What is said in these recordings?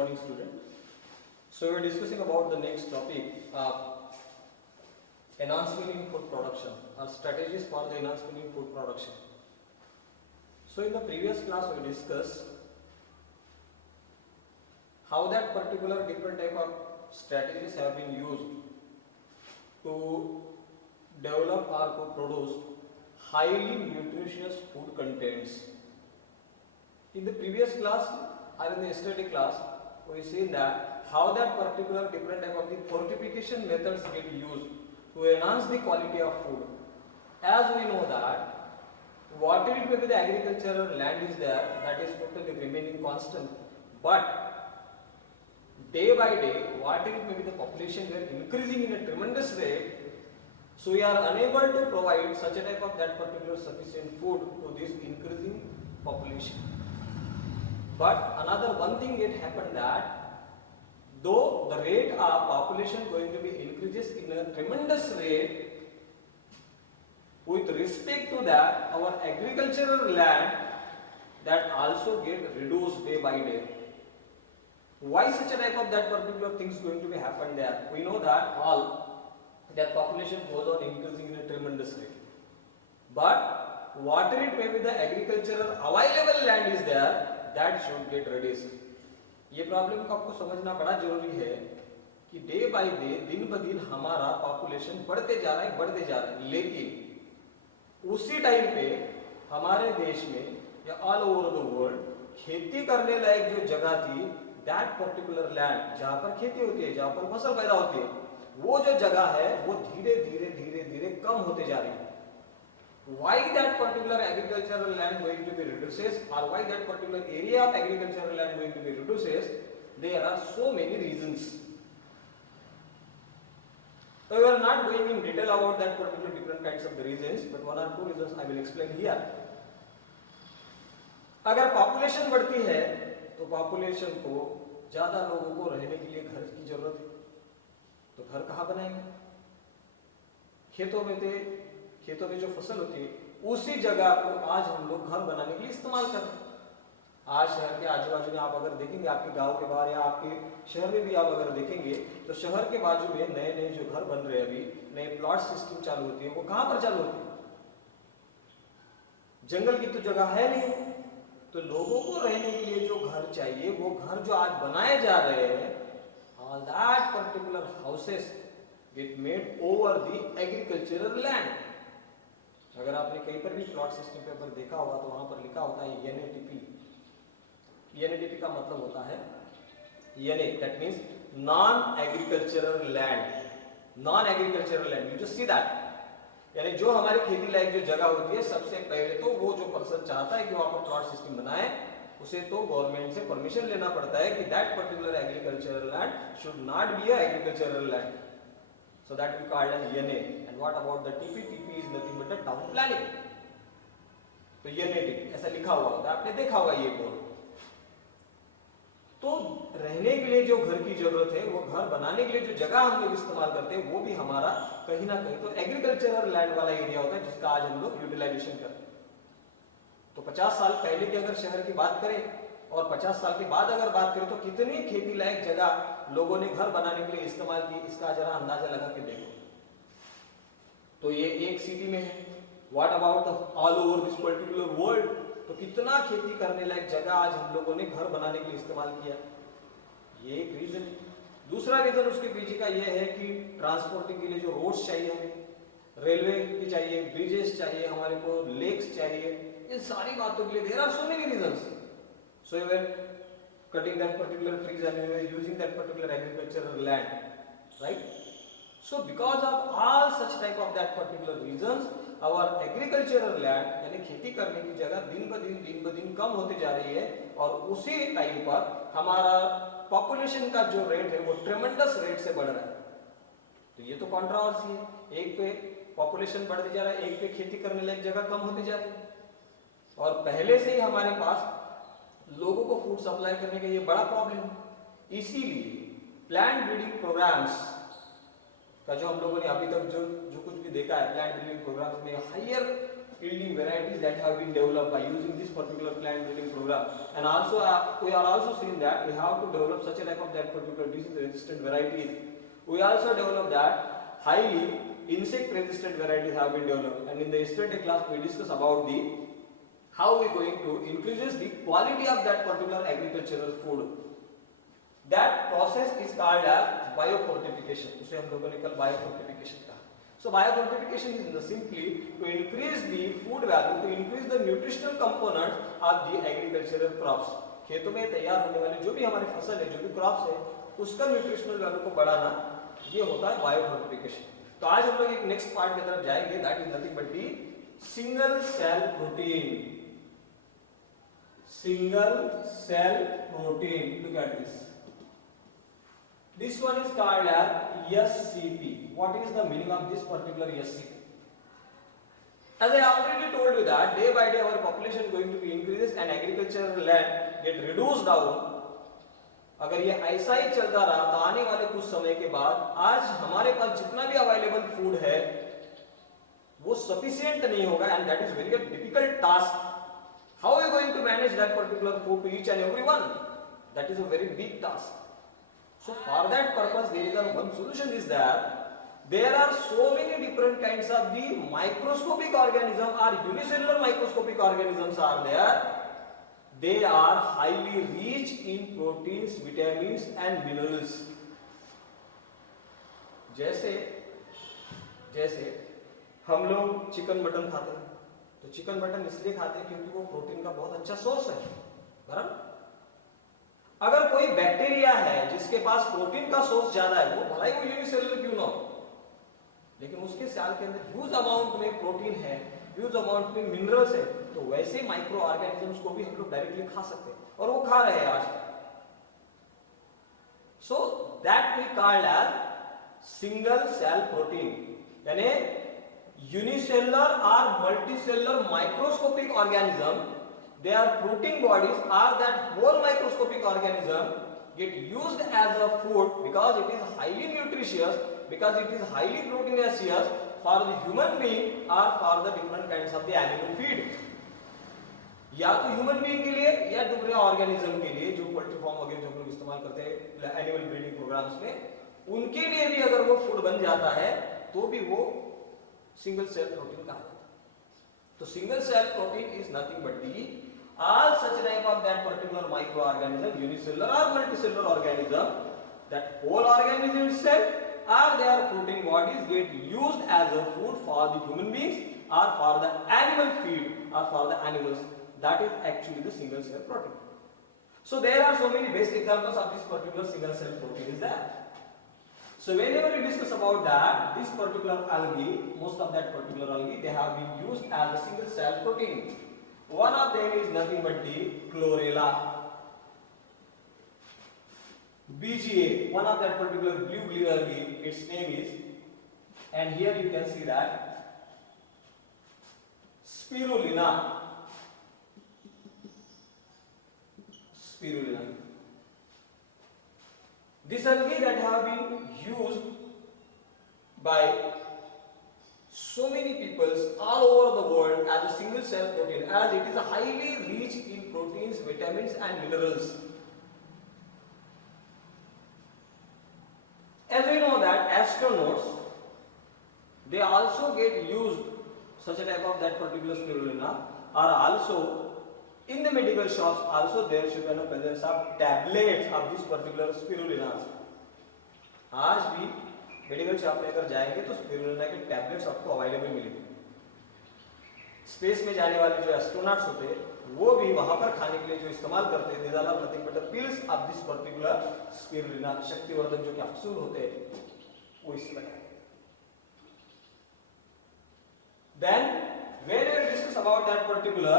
morning, student. So we're discussing about the next topic, enhancement in food production or strategies for the enhancement in food production. So in the previous class we discussed how that particular different type of strategies have been used to develop or to produce highly nutritious food contents. In the previous class or in the yesterday class, we seen that how that particular different type of the fortification methods get used to enhance the quality of food. As we know that whatever it may be the agricultural land is there, that is totally remaining constant. But day by day, whatever it may be the population we are increasing in a tremendous rate. So we are unable to provide such a type of that particular sufficient food to this increasing population. But another one thing it happened that though the rate of population going to be increases in a tremendous rate, with respect to that our agricultural land that also get reduced day by day. Why such a type of that particular things going to be happen there? We know that all that population goes on increasing in a tremendous rate. But whatever it may be the agricultural available land is there, that should get reduced. ये problem को आपको समझना बड़ा जरूरी है कि day by day दिन ब दिन हमारा पॉपुलेशन बढ़ते जा रहा है, लेकिन उसी टाइम पे हमारे देश में या ऑल ओवर द वर्ल्ड खेती करने लायक जो जगह थी, दैट पर्टिकुलर लैंड जहाँ पर खेती होती है, जहाँ पर फसल पैदा होती है, वो जो जगह है वो धीरे धीरे कम होते जा रही है. Why that particular agricultural land going to be reduces, or why that particular area of agricultural land going to be reduces? There are so many reasons. So we are not going in detail about that particular different kinds of the reasons, but one or two reasons I will explain here. अगर population बढ़ती है तो population को ज्यादा लोगों को रहने के लिए घर की जरूरत है, तो घर कहाँ बनाएंगे? खेतों में जो फसल होती है उसी जगह को आज हम लोग घर बनाने के लिए इस्तेमाल कर रहे हैं. आज शहर के आजू बाजू में आप अगर देखेंगे, आपके गांव के बाहर या आपके शहर में भी आप अगर देखेंगे, तो शहर के बाजू में नए जो घर बन रहे हैं, अभी नए प्लॉट सिस्टम चालू होती है, वो कहां पर चालू होती है? जंगल की तो जगह है नहीं. तो लोगों को रहने के लिए जो घर चाहिए, वो घर जो आज बनाए जा रहे हैं, all that particular houses gate made over the agricultural land. अगर आपने कहीं पर भी प्लॉट सिस्टम पेपर देखा होगा तो वहां पर लिखा होता है एनएटीपी. एनएटीपी का मतलब होता है NA, that means non agricultural land. Non agricultural land, you just see that. यानी जो हमारी खेती लायक जो जगह होती है, सबसे पहले तो वो जो पर्सन चाहता है कि वहां पर प्लॉट सिस्टम बनाए, उसे तो गवर्नमेंट से परमिशन लेना पड़ता है कि that particular agricultural land should not be a agricultural land. So that we called as NA. And what about the TP? TP is nothing but the town planning. तो NATP ऐसा लिखा हुआ होता है, आपने देखा होगा ये बोर्ड. तो रहने के लिए जो घर की जरूरत है, वो घर बनाने के लिए जो जगह हम लोग इस्तेमाल करते हैं, वो भी हमारा कहीं ना कहीं तो एग्रीकल्चरल लैंड वाला एरिया होता है, जिसका आज हम लोग यूटिलाइजेशन करते हैं. तो 50 साल पहले की अगर शहर की बात करें और 50 साल के बाद अगर बात करें, तो कितनी खेती लायक जगह लोगों ने घर बनाने के लिए इस्तेमाल की, इसका जरा अंदाजा लगा के देखो. तो ये एक सिटी में है. What about the all over this particular world? तो कितना खेती करने लायक जगह आज हम लोगों ने घर बनाने के लिए इस्तेमाल किया. ये एक रीजन है. दूसरा रीजन उसके पीछे का ये है कि ट्रांसपोर्टिंग के लिए जो रोड्स चाहिए, हमें रेलवे की चाहिए, ब्रिजेस चाहिए, हमारे को लेक्स चाहिए, इन सारी बातों के लिए there are so many reasons. So you were cutting that particular trees and you were using that particular agricultural land, right? So because of all such type of that particular reasons, our agricultural land यानी खेती करने की जगह दिन ब दिन कम होते जा रही है, और उसी टाइम पर हमारा पॉपुलेशन का जो रेट है वो ट्रेमेंडस रेट से बढ़ रहा है. तो ये तो कंट्रोवर्सी है. एक पे पॉपुलेशन बढ़ते जा रहा है, एक पे खेती करने लायक जगह कम होती जा रही है, और पहले से ही हमारे पास लोगों को फूड सप्लाई करने का ये बड़ा प्रॉब्लम है. इसीलिए प्लांट ब्रीडिंग प्रोग्राम्स का जो हम लोगों ने अभी तक जो कुछ भी देखा है, प्लांट ब्रीडिंग प्रोग्राम्स में higher yielding varieties that have been developed by using this particular plant breeding program. And also we are also seeing that we have to develop such a type of that particular disease resistant varieties. We also develop that highly insect resistant varieties have been developed. And in the yesterday class we discussed about the how we are going to increase the quality of that particular agricultural food. That process is called as biofortification. उसे हम लोगों ने कल biofortification कहा. So biofortification is simply to increase the food value, to increase the nutritional components of the agricultural crops. खेतों में तैयार होने वाले जो भी हमारे फसल है, जो भी क्रॉप्स है, उसका न्यूट्रिशनल वैल्यू को बढ़ाना, ये होता है बायोफोर्टिफिकेशन. तो आज हम लोग एक नेक्स्ट पार्ट की तरफ जाएंगे, that is nothing but the single cell protein. Single cell protein. Look at this. This one is called as SCP. What is the meaning of this particular SCP? As I already told you that day by day our population is going to be increases and agricultural land get reduced down. अगर ये ऐसा ही चलता रहा तो आने वाले कुछ समय के बाद आज हमारे पास जितना भी अवेलेबल फूड है वो सफिशिएंट नहीं होगा, and that is very difficult task. How are you going to manage that particular food to each and every one? That is a very big task. So for that purpose there is one solution is that there are so many different kinds of the microscopic organisms or unicellular microscopic organisms are there. They are highly rich in proteins, vitamins and minerals. जैसे हम लोग chicken mutton खाते हैं, तो chicken mutton इसलिए खाते हैं क्योंकि वो प्रोटीन का बहुत अच्छा सोर्स है, बराबर. अगर कोई बैक्टीरिया है जिसके पास प्रोटीन का सोर्स ज्यादा है, वो भला ही वो यूनिसेलुलर क्यों ना हो, लेकिन उसके सेल के अंदर ह्यूज अमाउंट में प्रोटीन है, ह्यूज अमाउंट में मिनरल्स है, तो वैसे माइक्रो ऑर्गेनिजम्स को भी हम लोग डायरेक्टली खा सकते हैं और वो खा रहे हैं आज तक. So that we called as single cell protein, यानी unicellular or multicellular microscopic organism. Their protein bodies are that whole microscopic organism get used as a food because it is highly nutritious, because it is highly proteinaceous for the human being or for the different kinds of the animal feed. या तो human being के लिए या दूसरे organism के लिए जो poultry farm वगैरह जो हम लोग इस्तेमाल करते हैं एनिमल ब्रीडिंग प्रोग्राम्स में, उनके लिए भी अगर वो फूड बन जाता है तो भी वो सिंगल सेल प्रोटीन कहा जाता है. तो single cell protein is nothing but the all such type of that particular microorganism, unicellular or multicellular organism, that whole organism itself or their protein bodies get used as a food for the human beings or for the animal feed or for the animals. That is actually the single cell protein. So there are so many best examples of this particular single cell protein is there. So whenever we discuss about that, this particular algae, most of that particular algae, they have been used as a single cell protein. One of them is nothing but the chlorella, BGA, one of that particular blue green algae, its name is, and here you can see that spirulina. This algae that have been used by so many peoples all over the world as a single cell protein, as it is highly rich in proteins, vitamins and minerals. As we know that astronauts, they also get used such a type of that particular spirulina, or also in the medical shops also there should be a presence of tablets of this particular spirulina. आज भी medical shop में अगर जाएंगे तो spirulina के tablets आपको available मिलेंगे. Space में जाने वाले जो एस्ट्रोनॉट्स होते हैं वो भी वहां पर खाने के लिए जो इस्तेमाल करते हैं, these are nothing but the pills of this particular spirulina, शक्तिवर्धक जो कैप्सूल होते हैं वो इससे बनाए. Then when we discuss about that particular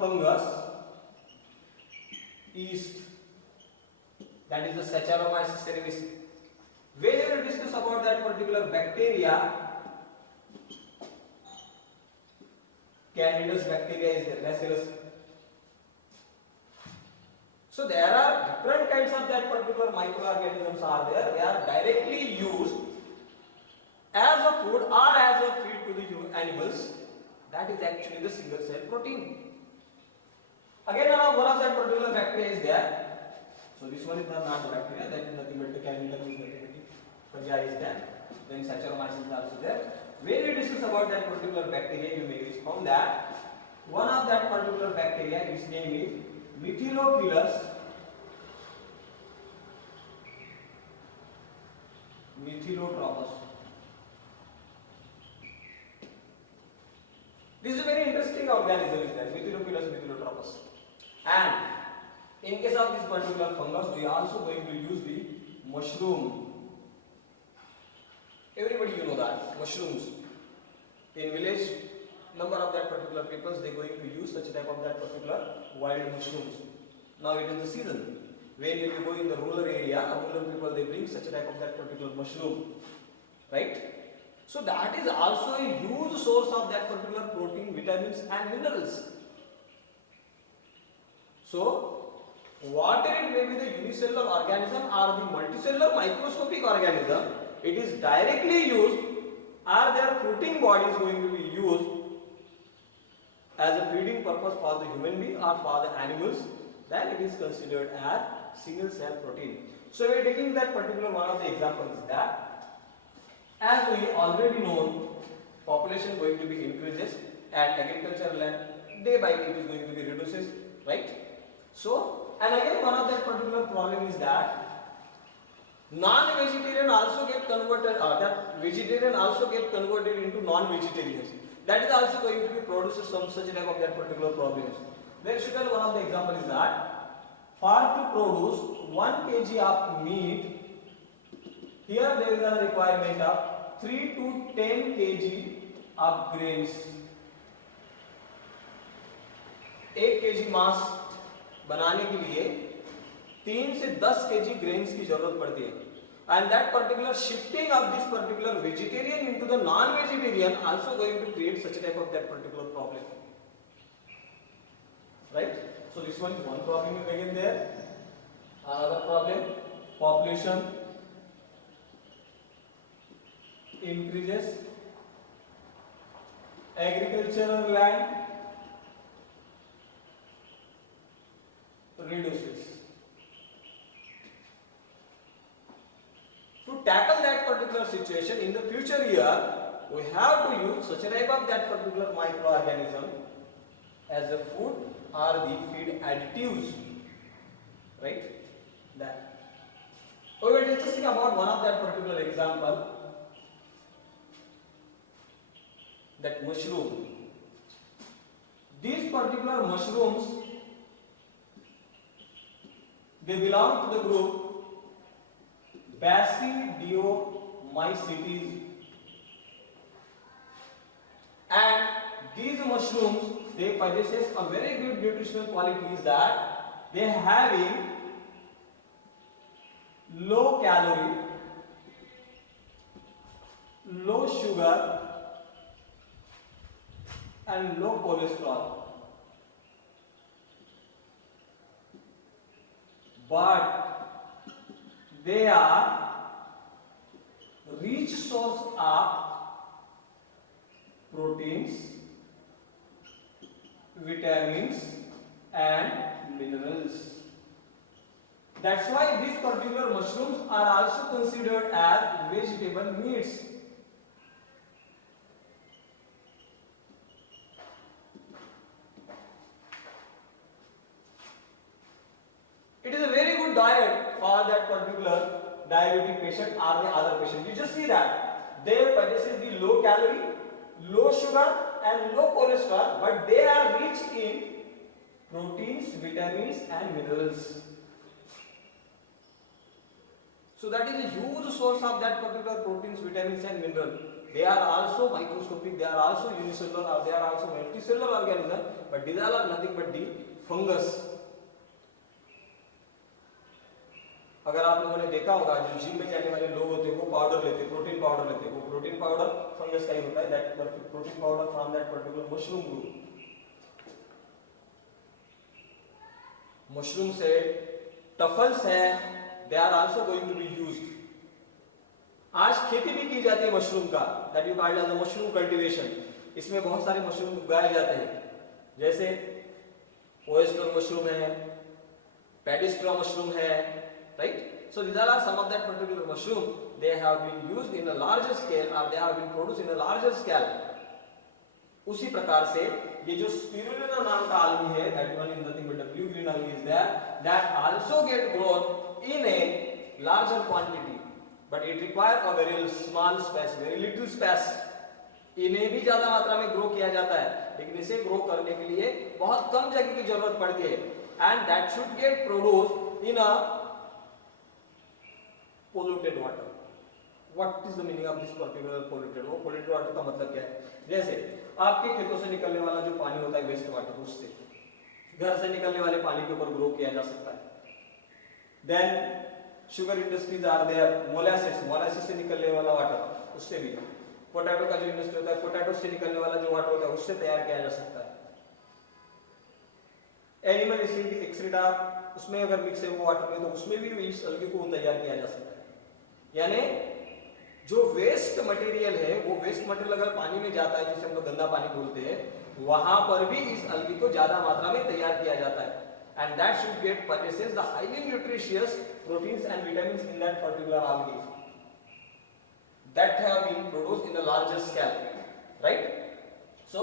fungus, yeast, that is the Saccharomyces cerevisiae. Whenever we discuss about that particular bacteria, Candidus bacteria is there, Bacillus. So there are different kinds of that particular microorganisms are there. They are directly used as a food or as a feed to the animals. That is actually the single cell protein. Again, one of that particular bacteria is there. So this one is not the bacteria, that is nothing but the chemical is nothing but the Pagia is there. Then Saccharomyces is also there. When we discuss about that particular bacteria, you may found that one of that particular bacteria, its name is Methylophilus Methylotropus. This is a very interesting organism, is that Methylophilus Methylotropus. And in case of this particular fungus, we are also going to use the mushroom. Everybody you know that mushrooms. In village, number of that particular peoples they going to use such a type of that particular wild mushrooms. Now it is the season. When you go in the rural area, rural people they bring such a type of that particular mushroom, right? So that is also a huge source of that particular protein, vitamins and minerals. So whatever it may be the unicellular organism or the multicellular microscopic organism, it is directly used or their fruiting body is going to be used as a feeding purpose for the human being or for the animals, then it is considered as single cell protein. So we are taking that particular one of the examples that as we already know, population going to be increases and agricultural land day by day is going to be reduces, right? So, and again one of that particular problem is that non-vegetarian also get converted, that vegetarian also get converted into non-vegetarians. That is also going to be produces some such type of that particular problems. Then sugar, one of the example is that for to produce 1 kg of meat, here there is a requirement of 3 to 10 kg of grains. 1 kg मांस बनाने के लिए 3 से 10 kg grains की जरूरत पड़ती है. And that particular shifting of this particular vegetarian into the non-vegetarian also going to create such a type of that particular problem. Right? So this one is one problem again there. Another problem, population increases, agricultural land reduces. To tackle that particular situation in the future year, we have to use such a type of that particular microorganism as a food or the feed additives, right? That. We were discussing about one of that particular example, that mushroom. These particular mushrooms, they belong to the group Basidiomycetes, and these mushrooms they possess a very good nutritional qualities that they having low calorie, low sugar and low cholesterol, but they are rich source of proteins, vitamins and minerals. That's why these particular mushrooms are also considered as vegetable meats. It is a very good diet for that particular diabetic patient or the other patient. You just see that they possess the low calorie, low sugar and low cholesterol, but they are rich in proteins, vitamins and minerals. So that is a huge source of that particular proteins, vitamins and minerals. They are also microscopic, they are also unicellular or they are also multicellular organism, but these are nothing but the fungus. अगर आप लोगों ने देखा होगा जो gym में जाने वाले लोग होते हैं वो पाउडर लेते हैं, प्रोटीन पाउडर लेते हैं, वो प्रोटीन पाउडर फंगस का ही होता है, that protein powder from that particular mushroom group. Mushrooms है, टफल्स है, they are also going to be used. आज खेती भी की जाती है मशरूम का, that you call as a mushroom cultivation. इसमें बहुत सारे मशरूम उगाए जाते हैं, जैसे ओएस्टर मशरूम है, पेडिस्ट्रा मशरूम है, right? So these are some of that particular mushroom. They have been used in a larger scale or they have been produced in a larger scale. उसी प्रकार से ये जो स्पिरुलिना नाम का algae है, that one is nothing but the blue green algae is there, that also get grown in a larger quantity, but it require a very small space, very little space. इन्हें भी ज्यादा मात्रा में grow किया जाता है, लेकिन इसे ग्रो करने के लिए बहुत कम जगह की जरूरत पड़ती है, and that should get produced in a polluted water. What is the meaning of this particular polluted? वो polluted water का मतलब क्या है? जैसे आपके खेतों से निकलने वाला जो पानी होता है वेस्ट वाटर, उससे घर से निकलने वाले पानी के ऊपर ग्रो किया जा सकता है. Then sugar industries are there, molasses से निकलने वाला वाटर, उससे भी. पोटैटो का जो इंडस्ट्री होता है, पोटैटो से निकलने वाला जो वाटर होता है उससे तैयार किया जा सकता है. एनिमल एक्सक्रीटा उसमें अगर मिक्स है वो वाटर में, तो उसमें भी इस अलगे को तैयार किया जा सकता है. यानी जो वेस्ट मटेरियल है, वो वेस्ट मटेरियल अगर पानी में जाता है, जिसे हम लोग गंदा पानी बोलते हैं, वहां पर भी इस अलगे को ज्यादा मात्रा में तैयार किया जाता है. And that should get possesses the highly nutritious proteins and vitamins in that particular algae that have been produced in a larger scale, right? So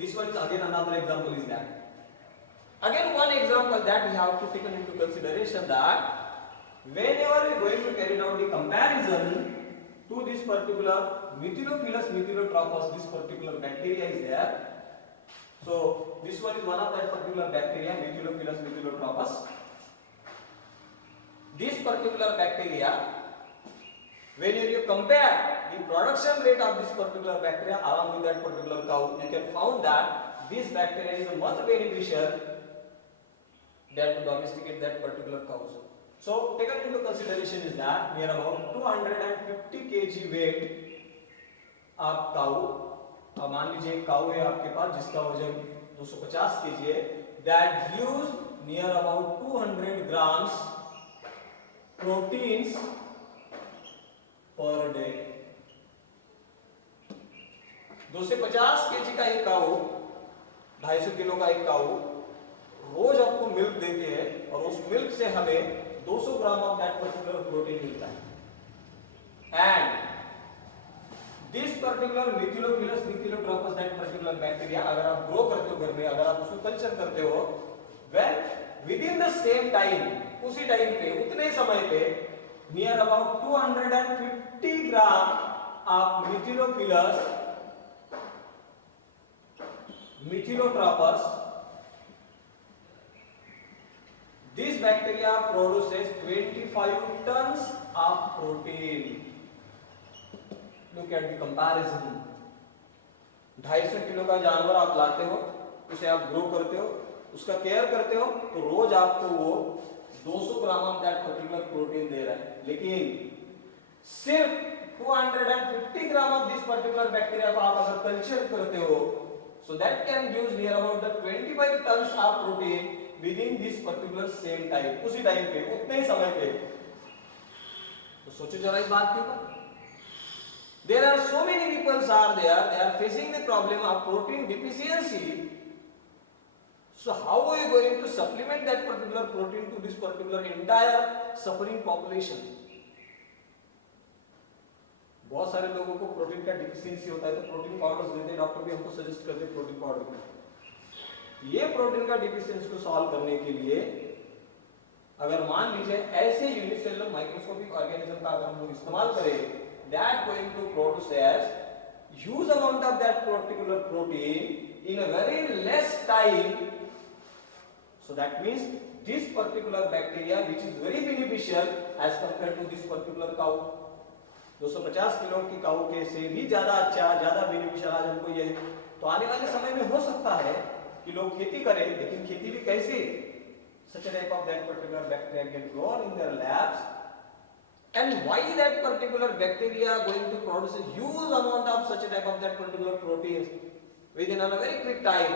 this one is again another example is that. Again one example that we have to take into consideration, that whenever we are going to carry out the comparison to this particular Methylophilus methylotrophus, this particular bacteria is there. So this one is one of that particular bacteria, Methylophilus methylotrophus. This particular bacteria, when you compare the production rate of this particular bacteria along with that particular cow, you can found that this bacteria is much beneficial than to domesticate that particular cows. So taken into consideration is that near about 250 kg weight of cow, अब मान लीजिए काऊ है आपके पास जिसका वजन 250 kg है, that gives near about 200 grams proteins per day. 250 kg का एक काऊ, 250 किलो का एक काऊ रोज आपको मिल्क देते हैं, और उस मिल्क से हमें 200 gram of that particular protein मिलता है. And this particular Methylophilus methylotrophus, that particular bacteria, अगर आप ग्रो करते हो घर में, अगर आप उसको कल्चर करते हो, well with in the same time, उसी टाइम पे, उतने समय पे, near about 250 gram of Methylophilus methylotrophus, this bacteria produces 25 tons of protein. Look at the comparison. 250 kilo का जानवर आप लाते हो, उसे आप ग्रो करते हो, उसका केयर करते हो, तो रोज आपको वो 200 gram of that particular protein दे रहा है. लेकिन सिर्फ 250 gram of this particular bacteria को आप अगर कल्चर करते हो, so that can give near about the 25 tons of protein within this particular same time, उसी टाइम पे, उतने ही समय पे. तो सोचो जरा इस बात के ऊपर. There are so many people are there, they are facing the problem of protein deficiency. So how are you going to supplement that particular protein to this particular entire suffering population? बहुत सारे लोगों को protein का deficiency होता है, तो protein powders देते हैं, डॉक्टर भी हमको सजेस्ट करते हैं प्रोटीन पाउडर का. ये प्रोटीन का डिफिशियंसी को सॉल्व करने के लिए अगर मान लीजिए ऐसे यूनिसेलुलर माइक्रोस्कोपिक ऑर्गेनिज्म का अगर हम लोग इस्तेमाल करें, that going to produce as huge amount of that particular protein in a very less time. So that means this particular bacteria which is very beneficial as compared to this particular cow, 250 kilo की काऊ के से भी ज्यादा अच्छा, ज्यादा beneficial आज हमको ये. तो आने वाले समय में हो सकता है कि लोग खेती करें, लेकिन खेती भी कैसे, such a type of that particular bacteria get grown in their labs, and why that particular bacteria going to produce a huge amount of such a type of that particular proteins within a very quick time.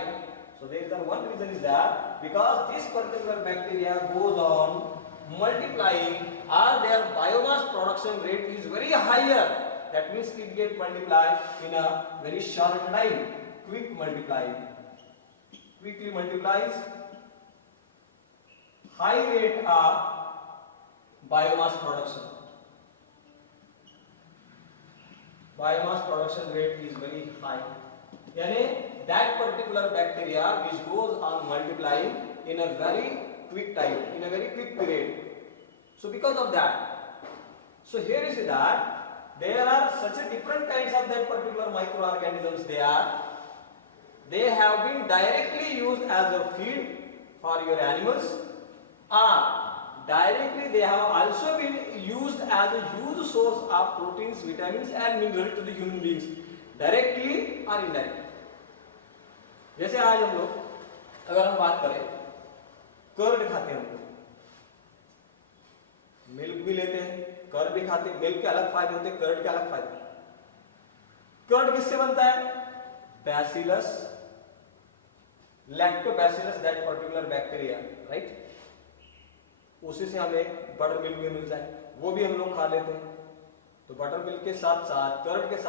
So there is one reason is that because this particular bacteria goes on multiplying, or their biomass production rate is very higher, that means it get multiplied in a very short time. quick multiply, quickly multiplies, high rate of biomass production. Biomass production rate is very high. यानी that particular bacteria which goes on multiplying in a very quick time, in a very quick period. So because of that, so here is that there are such a different kinds of that particular microorganisms. They have been directly used as a feed for your animals, or directly they have also been used as a huge source of proteins, vitamins and minerals to the human beings, directly or indirectly. जैसे आज हम लोग अगर हम बात करें, curd खाते हैं हम लोग, मिल्क भी लेते हैं, कर्ड भी खाते हैं, मिल्क के अलग फायदे होते हैं, कर्ड के अलग फायदे। कर्ड किससे बनता है? Bacillus lactobacillus, that particular bacteria, right? उसी से हमें बटर मिल्क भी मिलता है, वो भी हम लोग खा लेते हैं। तो बटर मिल्क के साथ साथ कर्ड के साथ